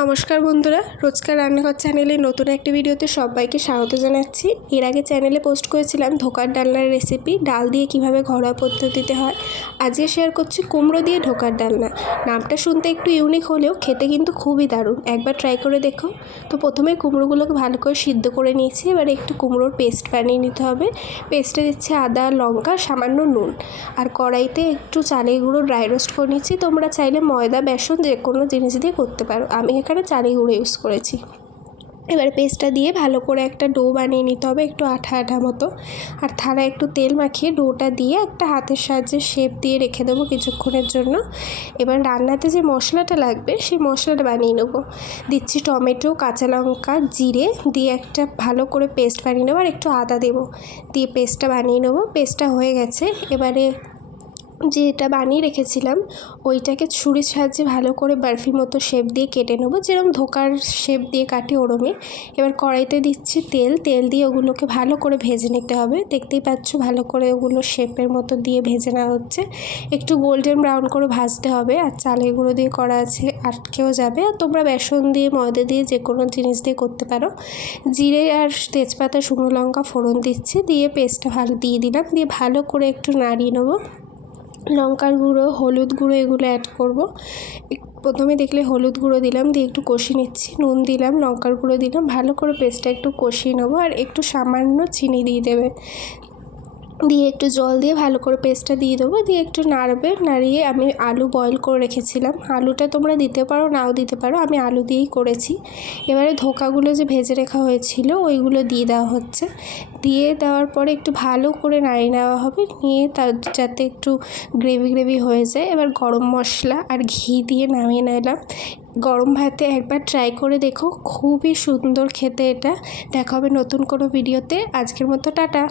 নমস্কার বন্ধুরা, রোজকার রান্নাঘর চ্যানেলে নতুন একটা ভিডিওতে সবাইকে স্বাগত জানাচ্ছি। এর আগে চ্যানেলে পোস্ট করেছিলাম ধোকার ডালনার রেসিপি, ডাল দিয়ে কিভাবে ঘরোয়া পদ্ধতিতে হয়। আজকে শেয়ার করছি কুমড়ো দিয়ে ধোকার ডালনা। নামটা শুনতে একটু ইউনিক হলেও খেতে কিন্তু খুবই দারুণ, একবার ট্রাই করে দেখো। তো প্রথমে কুমড়োগুলোকে ভালো করে সিদ্ধ করে নিয়েছি। এবার একটু কুমড়োর পেস্ট বানিয়ে নিতে হবে। পেস্টে দিচ্ছি আদা, লঙ্কা, সামান্য নুন, আর কড়াইতে একটু চালের গুঁড়ো ড্রাই রোস্ট করে নিচ্ছি। তোমরা চাইলে ময়দা, বেসন যে কোনো জিনিস দিয়ে করতে পারো, আমি এখানে চালের গুঁড়ো ইউজ করেছি। এবার পেস্টটা দিয়ে ভালো করে একটা ডো বানিয়ে নিতে হবে, একটু আঠা আঠা মতো। আর থালায় একটু তেল মাখিয়ে ডোটা দিয়ে একটা হাতের সাহায্যে শেপ দিয়ে রেখে দেবো কিছুক্ষণের জন্য। এবার রান্নাতে যে মশলাটা লাগবে সেই মশলাটা বানিয়ে নেবো। দিচ্ছি টমেটো, কাঁচা লঙ্কা, জিরে দিয়ে একটা ভালো করে পেস্ট বানিয়ে নেবো, আর একটু আদা দেবো, দিয়ে পেস্টটা বানিয়ে নেবো। পেস্টটা হয়ে গেছে। এবারে যেটা বানিয়ে রেখেছিলাম ওইটাকে ছুরির সাহায্যে ভালো করে বারফি মতো শেপ দিয়ে কেটে নেবো, যেরকম ধোকার শেপ দিয়ে কাটি ওরমই। এবার কড়াইতে দিচ্ছি তেল দিয়ে ওগুলোকে ভালো করে ভেজে নিতে হবে। দেখতেই পাচ্ছ ভালো করে ওগুলো শেপের মতো দিয়ে ভেজে নেওয়া হচ্ছে। একটু গোল্ডেন ব্রাউন করে ভাজতে হবে। আর চালের গুঁড়ো দিয়ে করা আছে, আটকেও যাবে। আর তোমরা বেসন দিয়ে, ময়দা দিয়ে যে কোনো জিনিস দিয়ে করতে পারো। জিরে আর তেজপাতা, শুকনো লঙ্কা ফোড়ন দিচ্ছি, দিয়ে পেস্টটা ভালো দিয়ে দিলাম, দিয়ে ভালো করে একটু নাড়িয়ে নেবো। লঙ্কার গুঁড়ো, হলুদ গুঁড়ো এগুলো অ্যাড করব। প্রথমে দেখলে হলুদ গুঁড়ো দিলাম, দিয়ে একটু কষিয়ে নিচ্ছি, নুন দিলাম, লঙ্কার গুঁড়ো দিলাম, ভালো করে পেস্টটা একটু কষিয়ে নেবো। আর একটু সামান্য চিনি দিয়ে দেবে, দিয়ে একটু জল দিয়ে ভালো করে পেস্টটা দিয়ে দেবো, দিয়ে একটু নাড়িয়ে আমি আলু বয়েল করে রেখেছিলাম। আলুটা তোমরা দিতে পারো, নাও দিতে পারো, আমি আলু দিয়েই করেছি। এবারে ধোকাগুলো যে ভেজে রাখা হয়েছিল ওইগুলো দিয়ে দেওয়া হচ্ছে। দিয়ে দেওয়ার পরে একটু ভালো করে নাড়িয়ে নেওয়া হবে, নিয়ে তার যাতে একটু গ্রেভি হয়ে যায়। এবার গরম মশলা আর ঘি দিয়ে নামিয়ে নিলাম। গরম ভাতে একবার ট্রাই করে দেখো, খুবই সুন্দর খেতে এটা। দেখা হবে নতুন কোনো ভিডিওতে। আজকের মতো টাটা।